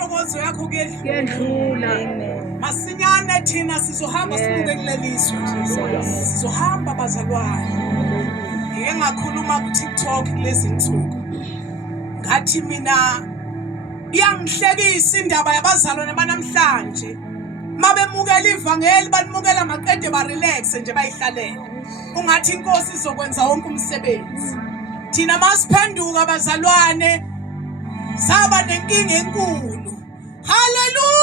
intokozo yakho kuyedlula. masinyane thina sizohamba sibuke kulelizwe. Sizohamba bazalwane. Ngike ngakhuluma ku TikTok kulezi insuku. Ngathi mina iyangihlekisa indaba yabazalwane banamhlanje. Mabemukela ivangeli balimukela maqede ba relax nje bayihlalele. Ungathi inkosi izokwenza wonke umsebenzi. Thina masiphenduka abazalwane saba nenkinga enkulu. Hallelujah.